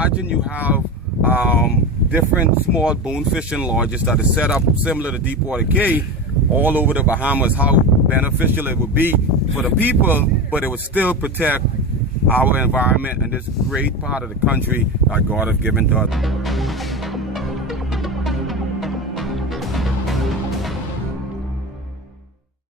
imagine you have different small bone fishing lodges that are set up similar to Deepwater Cay all over the Bahamas. How beneficial it would be for the people, but it would still protect our environment and this great part of the country that God has given to us.